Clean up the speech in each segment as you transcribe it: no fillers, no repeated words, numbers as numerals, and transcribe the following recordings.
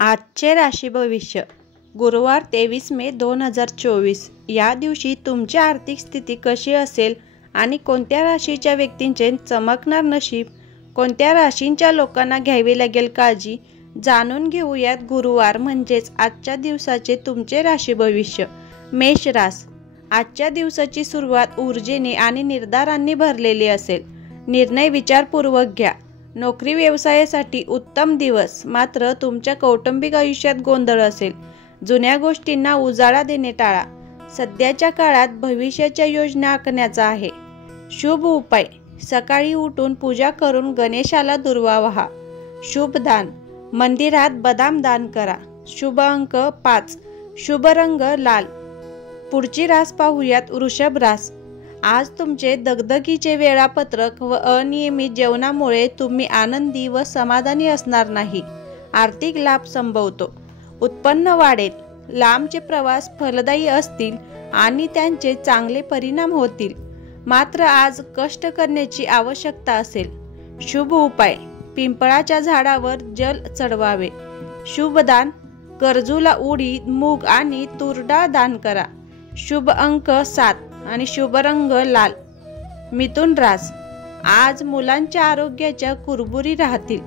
आजचे राशी भविष्य गुरुवार 23 मे 2024 या दिवशी तुमची आर्थिक स्थिती कशी असेल आणि कोणत्या राशीच्या व्यक्तींचे चमकणार नशीब, कोणत्या राशींच्या लोकांना घ्यावी लागेल काळजी, जाणून घेऊयात. गुरुवार म्हणजेच आजच्या दिवसाचे तुमचे राशी भविष्य. मेष रास. आजच्या दिवसाची सुरुवात ऊर्जेने आणि निर्धारांनी भरलेली असेल. निर्णय विचारपूर्वक घ्या. नोकरी व्यवसायासाठी उत्तम दिवस, मात्र तुमच्या कौटुंबिक आयुष्यात गोंधळ असेल. जुन्या गोष्टींना उजाळा देणे टाळा. सध्याच्या काळात भविष्याच्या योजना आखण्याचा आहे. शुभ उपाय: सकाळी उठून पूजा करून गणेशाला दुर्वा वाहा. शुभ दान: मंदिरात बदाम दान करा. शुभ अंक 5. शुभ रंग लाल. पुढची रास पाहूयात. वृषभ रास. आज तुमचे दगदगीचे वेळापत्रक व अनियमित जेवणामुळे तुम्ही आनंदी व समाधानी असणार नाही. आर्थिक लाभ संभवतो. उत्पन्न वाढेल. लांबचे प्रवास फलदायी असतील आणि त्यांचे चांगले परिणाम होतील. मात्र आज कष्ट करण्याची आवश्यकता असेल. शुभ उपाय: पिंपळाच्या झाडावर जल चढवावे. शुभ दान: गरजूला उडीद, मूग आणि तूर डाळ दान करा. शुभ अंक 7 आणि शुभ रंग लाल. मिथुन रास. आज मुलांच्या आरोग्याच्या कुरबुरी राहतील.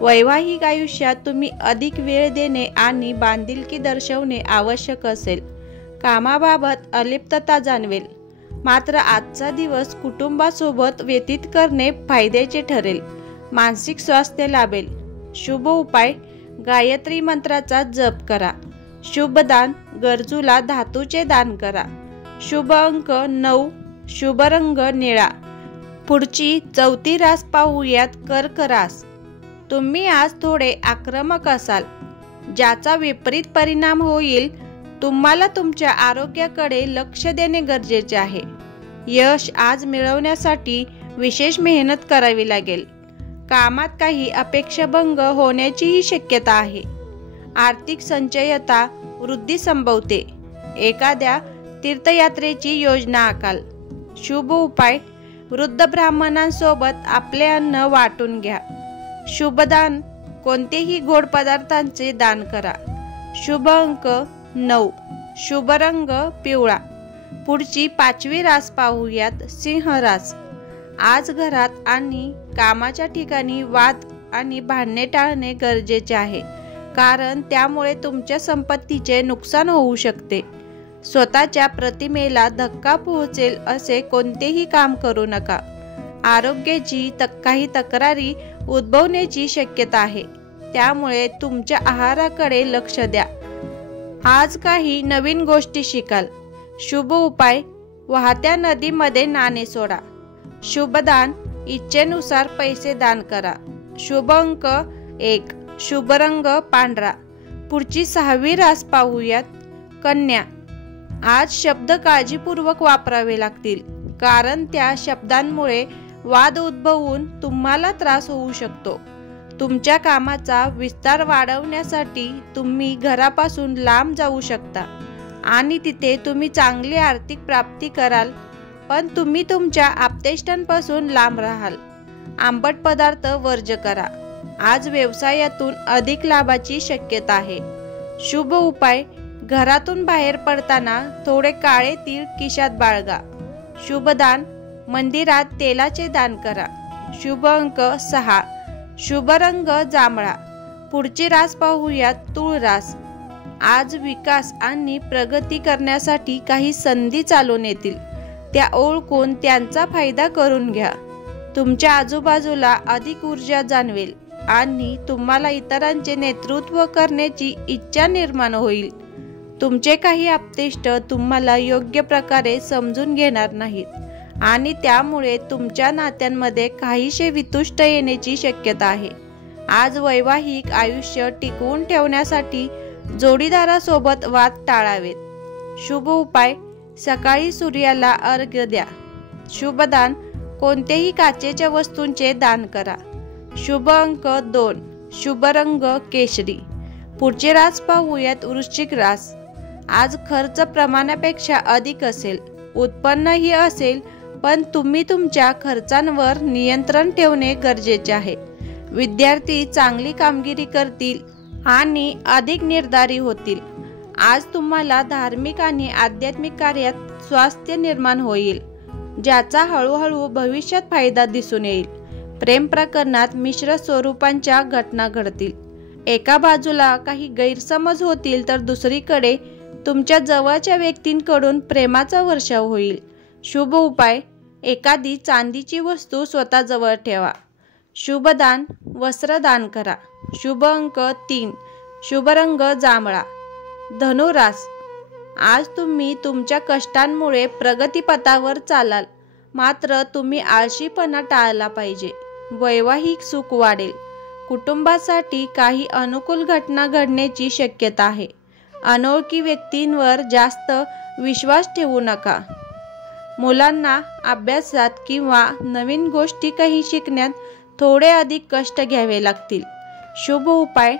वैवाहिक आयुष्यात तुम्ही अधिक वेळ देणे आणि बांधिलकी दर्शवणे आवश्यक असेल. कामाबाबत अलिप्तता जाणवेल. मात्र आजचा दिवस कुटुंबासोबत व्यतीत करणे फायद्याचे ठरेल. मानसिक स्वास्थ्य लाभेल. शुभ उपाय: गायत्री मंत्राचा जप करा. शुभ दान: गरजूला धातूचे दान करा. शुभ अंक 9. शुभ रंग निळा. पुढची चौथी रास पाहूयात. कर्क रास. तुम्ही आज थोडे आक्रमक असाल, ज्याचा विपरीत परिणाम होईल. तुम्हाला तुमच्या आरोग्याकडे लक्ष देणे गरजेचे आहे. यश आज मिळवण्यासाठी विशेष मेहनत करावी लागेल. कामात काही अपेक्षाभंग होण्याचीही शक्यता आहे. आर्थिक संचयता वृद्धी संभवते. एखाद्या तीर्थयात्रेची योजना आखाल. शुभ उपाय: वृद्ध ब्राह्मणांसोबत आपले अन्न वाटून घ्या. शुभ दान: कोणतेही गोड पदार्थांचे दान करा. शुभ अंक 9. शुभ रंग पिवळा. पुढची 5वी रास पाहूयात. सिंह रास. आज घरात आणि कामाच्या ठिकाणी वाद आणि भांडणे टाळणे गरजेचे आहे, कारण त्यामुळे तुमच्या संपत्तीचे नुकसान होऊ शकते. स्वतःच्या प्रतिमेला धक्का पोहोचेल असे कोणतेही काम करू नका. आरोग्याची काही तक्रारी उद्भवण्याची शक्यता आहे, त्यामुळे तुमच्या आहाराकडे लक्ष द्या. आज काही नवीन गोष्टी शिकाल. शुभ उपाय: वाहत्या नदीमध्ये नाणे सोडा. शुभ दान: इच्छेनुसार पैसे दान करा. शुभ अंक 1. शुभ रंग पांढरा. पुढची 6वी रास पाहूयात. कन्या. आज शब्द काळजीपूर्वक वापरावे लागतील, कारण त्या शब्दांमुळे वाद उद्भवून तुम्हाला त्रास होऊ शकतो. तुमच्या कामाचा विस्तार वाढवण्यासाठी तुम्ही घरापासून लांब जाऊ शकता आणि तिथे तुम्ही चांगली आर्थिक प्राप्ती कराल, पण तुम्ही तुमच्या आप्तेष्टांपासून लांब राहाल. आंबट पदार्थ वर्ज्य करा. आज व्यवसायातून अधिक लाभाची शक्यता आहे. शुभ उपाय: घरातून बाहेर पडताना थोडे काळे तीळ खिशात बाळगा. शुभ दान: मंदिरात तेलाचे दान करा. शुभ अंक 6. शुभ रंग जांभळा. पुढची रास पाहूयात. तूळ रास. आज विकास आणि प्रगती करण्यासाठी काही संधी चालून येतील. त्या ओळखून त्यांचा फायदा करून घ्या. तुमच्या आजूबाजूला अधिक ऊर्जा जाणवेल आणि तुम्हाला इतरांचे नेतृत्व करण्याची इच्छा निर्माण होईल. तुमचे काही आप्तेष्ट तुम्हाला योग्य प्रकारे समजून घेणार नाहीत आणि त्यामुळे तुमच्या नात्यांमध्ये काहीशे वितुष्ट येण्याची शक्यता आहे. आज वैवाहिक आयुष्य टिकवून ठेवण्यासाठी जोडीदारासोबत वाद टाळावेत. शुभ उपाय: सकाळी सूर्याला अर्घ्य द्या. शुभ दान: कोणत्याही काचेच्या वस्तूंचे दान करा. शुभ अंक 2. शुभ रंग केशरी. पुढचे रास पाहूयात. वृश्चिक रास. आज खर्च प्रमाणापेक्षा अधिक असेल. उत्पन्नही असेल, पण तुम्ही तुमच्या खर्चांवर नियंत्रण ठेवणे गरजेचे आहे. विद्यार्थी चांगली कामगिरी करतील आणि अधिक निर्धारी होतील। आज तुम्हाला धार्मिक आणि आध्यात्मिक कार्यात स्वास्थ्य निर्माण होईल, ज्याचा हळूहळू भविष्यात फायदा दिसून येईल। प्रेम प्रकरणात मिश्र स्वरूपांच्या घटना घडतील। एका बाजूला काही गैरसमज होतील तर दुसरीकडे तुमच्या जवळच्या व्यक्तींकडून प्रेमाचा वर्षाव होईल। शुभ उपाय, एखादी चांदीची वस्तू स्वतःजवळ ठेवा। शुभ दान, वस्त्र दान करा। शुभ अंक 3, शुभ रंग जांभळा। धनुरास, आज तुम्ही तुमच्या कष्टांमुळे प्रगतीपथावर चालाल, मात्र तुम्ही आळशीपणा टाळला पाहिजे। वैवाहिक सुख वाढेल। कुटुंबासाठी काही अनुकूल घटना घडण्याची शक्यता आहे। अनोळखी व्यक्तींवर जास्त विश्वास ठेवू नका। मुलांना अभ्यासात किंवा नवीन गोष्टी काही शिकण्यात थोडे अधिक कष्ट घ्यावे लागतील। शुभ उपाय,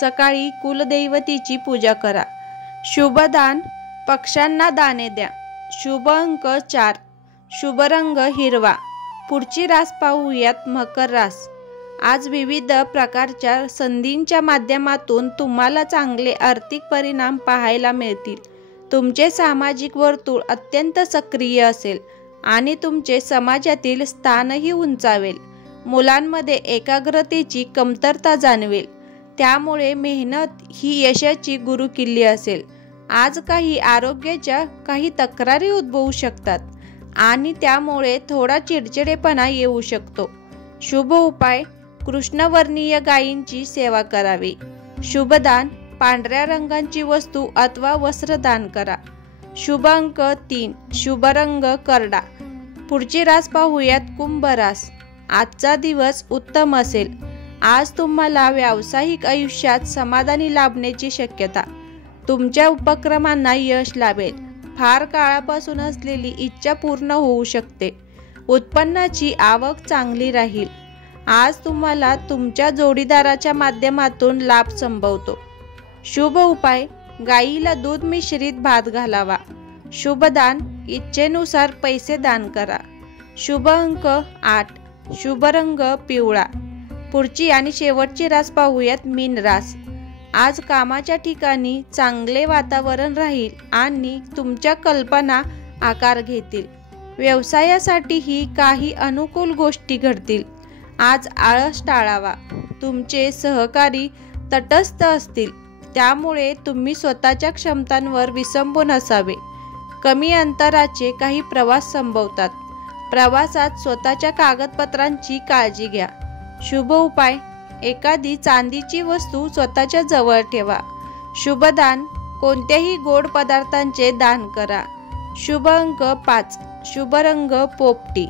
सकाळी कुलदैवतीची पूजा करा। शुभ दान, पक्ष्यांना दाणे द्या। शुभ अंक 4, शुभ रंग हिरवा। पुढची रास पाहूयात, मकर रास। आज विविध प्रकारच्या संधींच्या माध्यमातून तुम्हाला चांगले आर्थिक परिणाम पाहायला मिळतील। तुमचे सामाजिक वर्तुळ अत्यंत सक्रिय असेल आणि तुमचे समाजातील स्थानही उंचावेल। मुलांमध्ये एकाग्रतेची कमतरता जाणवेल, त्यामुळे मेहनत ही यशाची गुरुकिल्ली असेल। आज काही आरोग्याच्या काही तक्रारी उद्भवू शकतात आणि त्यामुळे थोडा चिडचिडेपणा येऊ शकतो। शुभ उपाय, कृष्णवर्णीय गायींची सेवा करावी। शुभ दान, पांढऱ्या रंगाची वस्तू अथवा वस्त्र दान करा। शुभ अंक 3, शुभ रंग करडा। पुढची रास पाहूयात, कुंभ रास। आजचा दिवस उत्तम असेल। आज तुम्हाला व्यावसायिक आयुष्यात समाधानी लाभण्याची शक्यता। तुमच्या उपक्रमांना यश लाभेल। फार काळापासून असलेली इच्छा पूर्ण होऊ शकते। उत्पन्नाची आवक चांगली राहील। आज तुम्हाला तुमच्या जोडीदाराच्या माध्यमातून लाभ संभवतो। शुभ उपाय, गाईला दूध मिश्रित भात घालावा। शुभ दान, इच्छेनुसार पैसे दान करा। शुभ अंक 8, शुभ रंग पिवळा। पुढची आणि शेवटची रास पाहूयात, मीन रास। आज कामाच्या ठिकाणी चांगले वातावरण राहील आणि तुमच्या कल्पना आकार घेतील। व्यवसायासाठीही काही अनुकूल गोष्टी घडतील। आज आळस टाळावा। तुमचे सहकारी तटस्थ असतील, त्यामुळे तुम्ही स्वतःच्या क्षमतांवर विसंबून असावे। कमी अंतराचे काही प्रवास संभवतात। प्रवासात स्वतःच्या कागदपत्रांची काळजी घ्या। शुभ उपाय, एखादी चांदीची वस्तू स्वतःच्या जवळ ठेवा। शुभ दान, कोणत्याही गोड पदार्थांचे दान करा। शुभ अंक 5, शुभ रंग पोपटी।